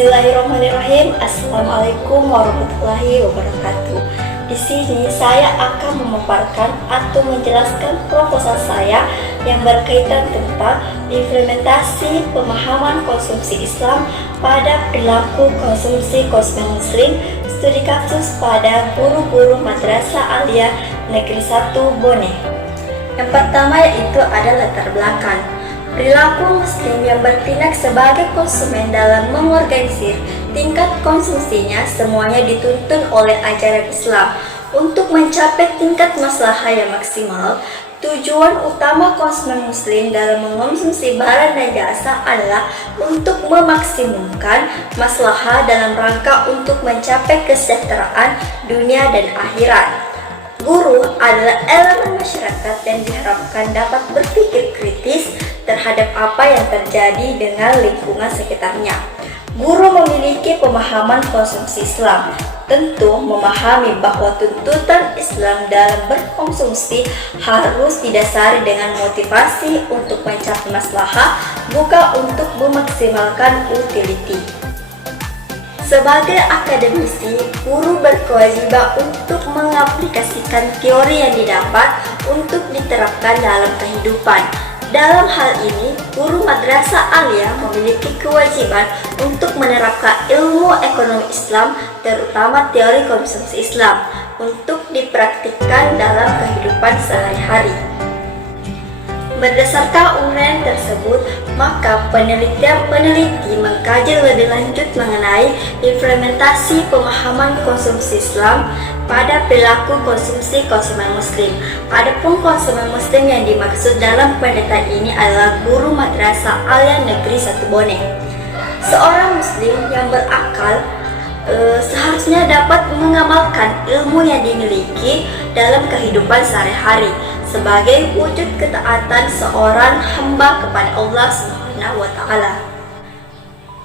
Bismillahirrahmanirrahim. Assalamualaikum warahmatullahi wabarakatuh. Di sini saya akan memaparkan atau menjelaskan proposal saya yang berkaitan tentang implementasi pemahaman konsumsi Islam pada perilaku konsumsi konsumen muslim, studi kasus pada guru-guru Madrasah Aliyah Negeri 1 Bone. Yang pertama yaitu ada latar belakang. Perilaku muslim yang bertindak sebagai konsumen dalam mengorganisir tingkat konsumsinya semuanya dituntun oleh ajaran Islam. Untuk mencapai tingkat maslahah yang maksimal, tujuan utama konsumen muslim dalam mengonsumsi barang dan jasa adalah untuk memaksimumkan maslahah dalam rangka untuk mencapai kesejahteraan dunia dan akhirat. Guru adalah elemen masyarakat yang diharapkan dapat berpikir kritis terhadap apa yang terjadi dengan lingkungan sekitarnya. Guru memiliki pemahaman konsumsi Islam, tentu memahami bahwa tuntutan Islam dalam berkonsumsi harus didasari dengan motivasi untuk mencapai maslahah, bukan untuk memaksimalkan utility. Sebagai akademisi, guru berkewajiban untuk mengaplikasikan teori yang didapat untuk diterapkan dalam kehidupan. Dalam hal ini, guru Madrasah Aliyah memiliki kewajiban untuk menerapkan ilmu ekonomi Islam, terutama teori konsumsi Islam, untuk dipraktikkan dalam kehidupan sehari-hari. Berdasarkan uraian tersebut, maka peneliti mengkaji lebih lanjut mengenai implementasi pemahaman konsumsi Islam pada perilaku konsumsi konsumen muslim. Adapun konsumen muslim yang dimaksud dalam penelitian ini adalah guru Madrasah Aliyah Negeri 1 Bone. Seorang muslim yang berakal seharusnya dapat mengamalkan ilmu yang dimiliki dalam kehidupan sehari-hari sebagai wujud ketaatan seorang hamba kepada Allah Subhanahu wa Ta'ala.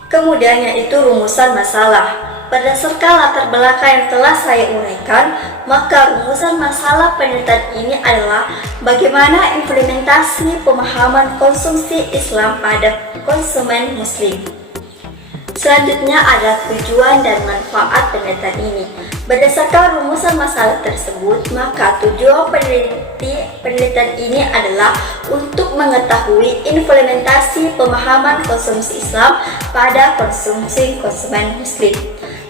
Kemudian yaitu rumusan masalah. Berdasarkan latar belakang yang telah saya uraikan, maka rumusan masalah penelitian ini adalah bagaimana implementasi pemahaman konsumsi Islam pada konsumen muslim. Selanjutnya adalah tujuan dan manfaat penelitian ini. Berdasarkan rumusan masalah tersebut, maka tujuan penelitian ini adalah untuk mengetahui implementasi pemahaman konsumsi Islam pada konsumsi konsumen muslim.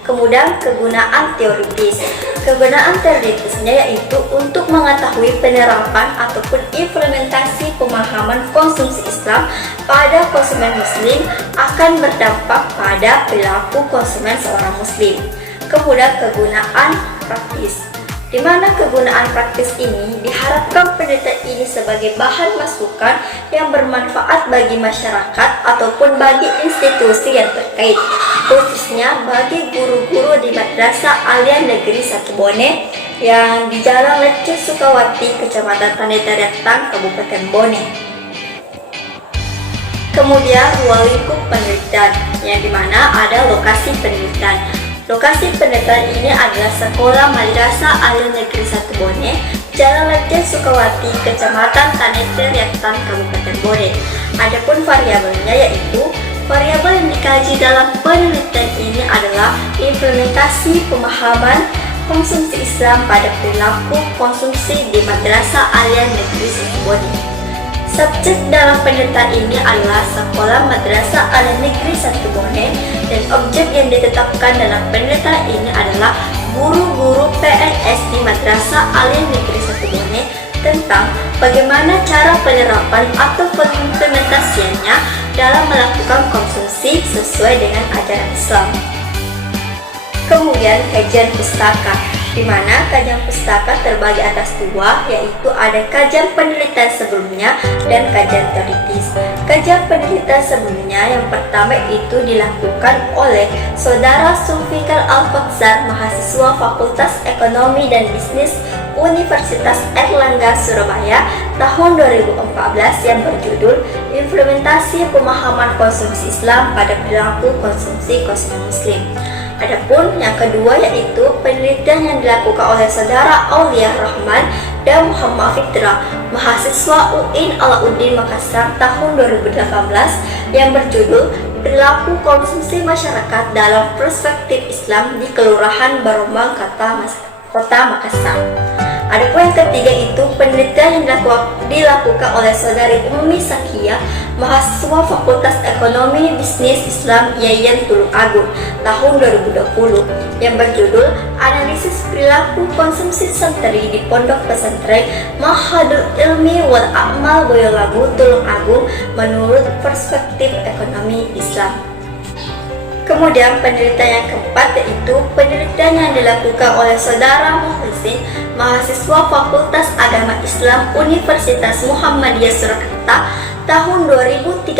Kemudian kegunaan teoritis. Kegunaan teoritisnya yaitu untuk mengetahui penerapan ataupun implementasi pemahaman konsumsi Islam pada konsumen muslim akan berdampak pada perilaku konsumen seorang muslim. Kemudian kegunaan praktis, di mana kegunaan praktis ini diharapkan penelitian ini sebagai bahan masukan yang bermanfaat bagi masyarakat ataupun bagi institusi yang terkait, khususnya bagi guru-guru di Madrasah Aliyah Negeri 1 Bone yang di Jalan Lecce Sukawati, Kecamatan Tanetariatan, Kabupaten Bone. Kemudian ruang lingkup penelitian, yang dimana ada lokasi penelitian. Lokasi penelitian ini adalah Sekolah Madrasah Aliyah Negeri 1 Bone, Jalan Lecce Sukawati, Kecamatan Tanetariatan, Kabupaten Bone. Adapun variabelnya yaitu variabel yang dikaji dalam penelitian ini adalah implementasi pemahaman konsumsi Islam pada perilaku konsumsi di Madrasah Aliyah Negeri 1 Bone. Subjek dalam penelitian ini adalah Sekolah Madrasah Aliyah Negeri 1 Bone, dan objek yang ditetapkan dalam penelitian ini adalah guru-guru PNS di Madrasah Aliyah Negeri 1 Bone tentang bagaimana cara penerapan atau pengimplementasiannya dalam melakukan konsumsi sesuai dengan ajaran Islam. Kemudian kajian pustaka, di mana kajian pustaka terbagi atas dua, yaitu ada kajian penelitian sebelumnya dan kajian teoritis. Kajian penelitian sebelumnya yang pertama itu dilakukan oleh Saudara Zulfikar Al-Fakhzar, mahasiswa Fakultas Ekonomi dan Bisnis Universitas Airlangga Surabaya tahun 2014 yang berjudul Implementasi Pemahaman Konsumsi Islam pada Perilaku Konsumsi Konsumen Muslim. Adapun yang kedua yaitu penelitian yang dilakukan oleh Saudara Aulia Rahman dan Muhammad Fitra, mahasiswa UIN Alauddin Makassar tahun 2018 yang berjudul perilaku konsumsi masyarakat dalam perspektif Islam di Kelurahan Barombang, Kota Makassar. Adapun yang ketiga itu penelitian yang dilakukan oleh Saudari Ummi Sakia, mahasiswa Fakultas Ekonomi Bisnis Islam Yayan Tulung Agung tahun 2020, yang berjudul Analisis Perilaku Konsumsi Santri di Pondok Pesantren Ma'hadul Ilmi wal A'mal Boyolali Tulung Agung menurut perspektif ekonomi Islam. Kemudian penelitian yang keempat yaitu penelitian yang dilakukan oleh Saudara Muhlisin, mahasiswa Fakultas Agama Islam Universitas Muhammadiyah Surakarta tahun 2013,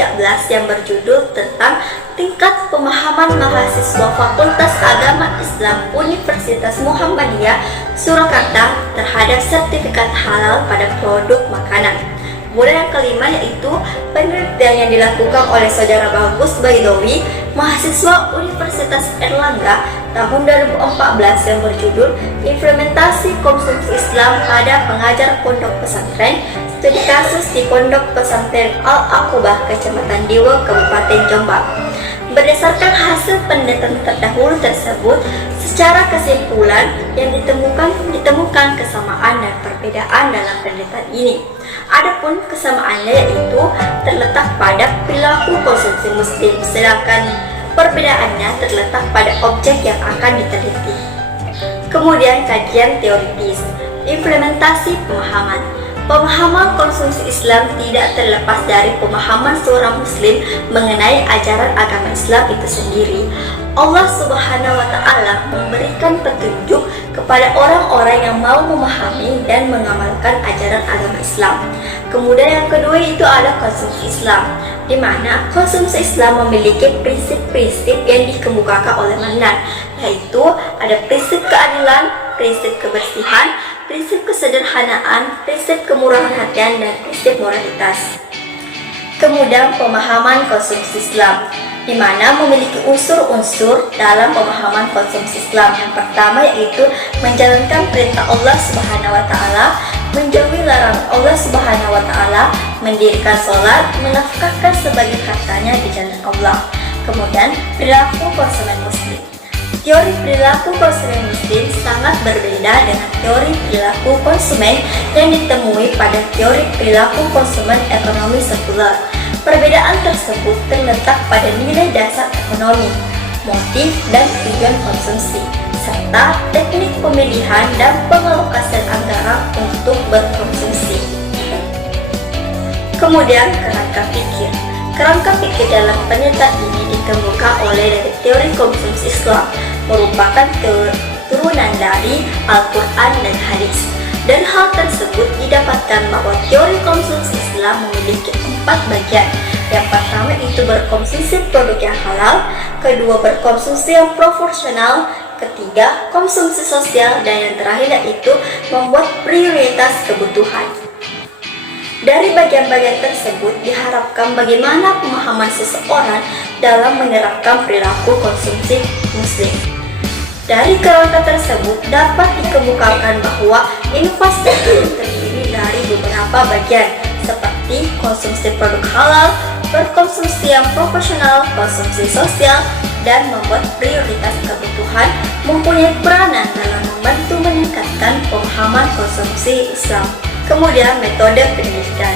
yang berjudul tentang tingkat pemahaman mahasiswa Fakultas Agama Islam Universitas Muhammadiyah Surakarta terhadap sertifikat halal pada produk makanan. Kemudian yang kelima yaitu penelitian yang dilakukan oleh Saudara Bagus Baidowi, mahasiswa Universitas Erlangga tahun 2014, yang berjudul Implementasi Konsumsi Islam pada Pengajar Pondok Pesantren, studi kasus di Pondok Pesantren Al-Aqobah, Kecamatan Diwa, Kabupaten Jombang. Berdasarkan hasil penelitian terdahulu tersebut, secara kesimpulan yang ditemukan kesamaan dan perbedaan dalam penelitian ini. Adapun kesamaannya yaitu terletak pada perilaku konsumsi muslim, sedangkan perbedaannya terletak pada objek yang akan diteliti. Kemudian kajian teoritis, implementasi pemahaman. Pemahaman konsumsi Islam tidak terlepas dari pemahaman seorang muslim mengenai ajaran agama Islam itu sendiri. Allah Subhanahu wa Ta'ala memberikan petunjuk kepada orang-orang yang mau memahami dan mengamalkan ajaran agama Islam. Kemudian yang kedua itu adalah konsumsi Islam, di mana konsumsi Islam memiliki prinsip-prinsip yang dikemukakan oleh Manan, yaitu ada prinsip keadilan, prinsip kebersihan, prinsip kesederhanaan, prinsip kemurahan hatian, dan prinsip moralitas. Kemudian pemahaman konsumsi Islam, di mana memiliki unsur-unsur dalam pemahaman konsumsi Islam. Yang pertama yaitu menjalankan perintah Allah Subhanahu wa Ta'ala, menjauhi larangan Allah Subhanahu wa Ta'ala, mendirikan sholat, menafkahkan sebagian hartanya di jalan Allah. Kemudian perilaku konsumen muslim. Teori perilaku konsumen muslim sangat berbeda dengan teori perilaku konsumen yang ditemui pada teori perilaku konsumen ekonomi sekuler. Perbedaan tersebut terletak pada nilai dasar ekonomi, motif dan tujuan konsumsi, serta teknik pemilihan dan pengalokasian anggaran untuk berkonsumsi. Kemudian kerangka pikir. Kerangka pikir dalam penelitian ini ditemukan oleh dari teori konsumsi Islam, merupakan turunan dari Al-Quran dan Hadis. Dan hal tersebut didapatkan bahwa teori konsumsi Islam memiliki 4 bagian. Yang pertama itu berkonsumsi produk yang halal, kedua berkonsumsi yang proporsional, ketiga konsumsi sosial, dan yang terakhir yaitu membuat prioritas kebutuhan. Dari bagian-bagian tersebut diharapkan bagaimana pemahaman seseorang dalam menerapkan perilaku konsumsi muslim. Dari kerangka tersebut dapat dikemukakan bahwa inovasi itu terdiri dari beberapa bagian seperti konsumsi produk halal, berkonsumsi yang proporsional, konsumsi sosial, dan membuat prioritas kebutuhan mempunyai peranan dalam membantu meningkatkan pemahaman konsumsi Islam. Kemudian metode penelitian.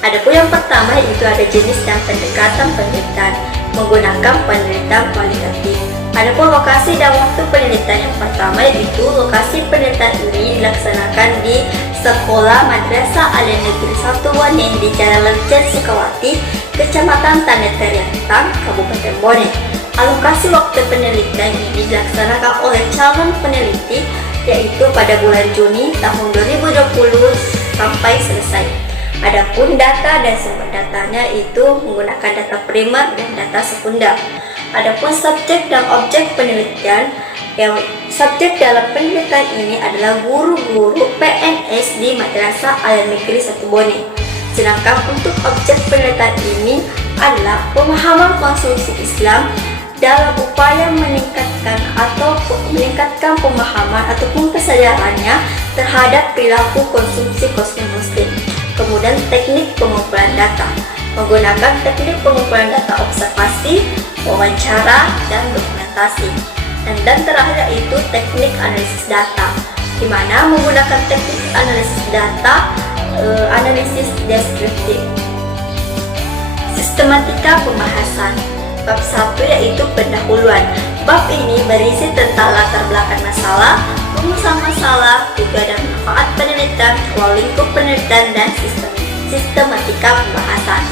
Adapun yang pertama yaitu ada jenis dan pendekatan penelitian menggunakan penelitian kualitatif. Adapun lokasi dan waktu penelitian yang pertama yaitu lokasi penelitian ini dilaksanakan di Sekolah Madrasah Alia Negeri 1 Waning di Jalan Lerjen Sukawati, Kecamatan Tanda Teriantang, Kabupaten Bone. Alokasi waktu penelitian ini dilaksanakan oleh calon peneliti yaitu pada bulan Juni tahun 2020 sampai selesai. Adapun data dan sumber datanya itu menggunakan data primer dan data sekunder. Adapun subjek dan objek penelitian, yang subjek dalam penelitian ini adalah guru-guru PNS di Madrasah Alia Negeri 1 Bone. Sedangkan untuk objek penelitian ini adalah pemahaman konsumsi Islam dalam upaya meningkatkan pemahaman ataupun kesadarannya terhadap perilaku konsumsi muslim. Kemudian teknik pengumpulan data. menggunakan teknik pengumpulan data observasi, wawancara, dan dokumentasi. Dan terakhir yaitu teknik analisis data, di mana menggunakan teknik analisis data, analisis deskriptif. Sistematika pembahasan. Bab 1 yaitu pendahuluan. Bab ini berisi tentang latar belakang masalah, rumusan masalah, tugas dan manfaat penelitian, ruang lingkup penelitian, dan sistematika pembahasan.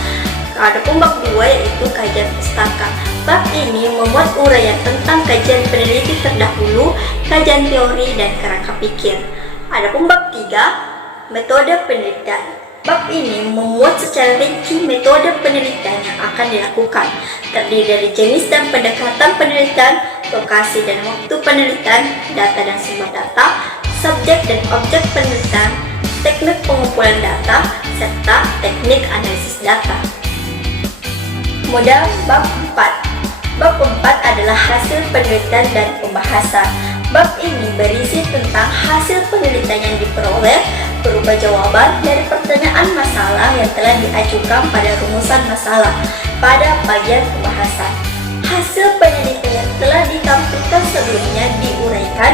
Adapun bab 2 yaitu kajian pustaka. Bab ini memuat uraian tentang kajian peneliti terdahulu, kajian teori, dan kerangka pikir. Adapun bab 3, metode penelitian. Bab ini memuat secara rinci metode penelitian yang akan dilakukan, terdiri dari jenis dan pendekatan penelitian, lokasi dan waktu penelitian, data dan sumber data, subjek dan objek penelitian, teknik pengumpulan data, serta teknik analisis data. Modal bab 4. Bab 4 adalah hasil penelitian dan pembahasan. Bab ini berisi tentang hasil penelitian yang diperoleh berupa jawaban dari pertanyaan masalah yang telah diajukan pada rumusan masalah pada bagian pembahasan. Hasil penelitian yang telah ditampilkan sebelumnya diuraikan,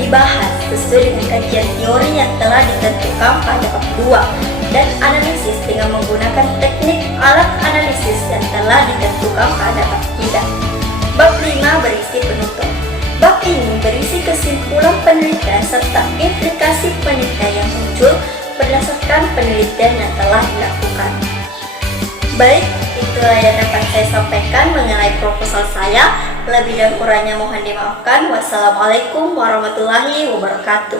dibahas sesuai dengan kajian teori yang telah ditentukan pada bab 2 dan analisis dengan menggunakan teknik alat analisis yang telah ditentukan pada bab 3. Bab 5 berisi penutup. Bab ini berisi kesimpulan penelitian serta implikasi penelitian yang muncul berdasarkan penelitian yang telah dilakukan. Baik, itulah yang dapat saya sampaikan mengenai proposal saya. Lebih dan kurangnya mohon dimaafkan. Wassalamualaikum warahmatullahi wabarakatuh.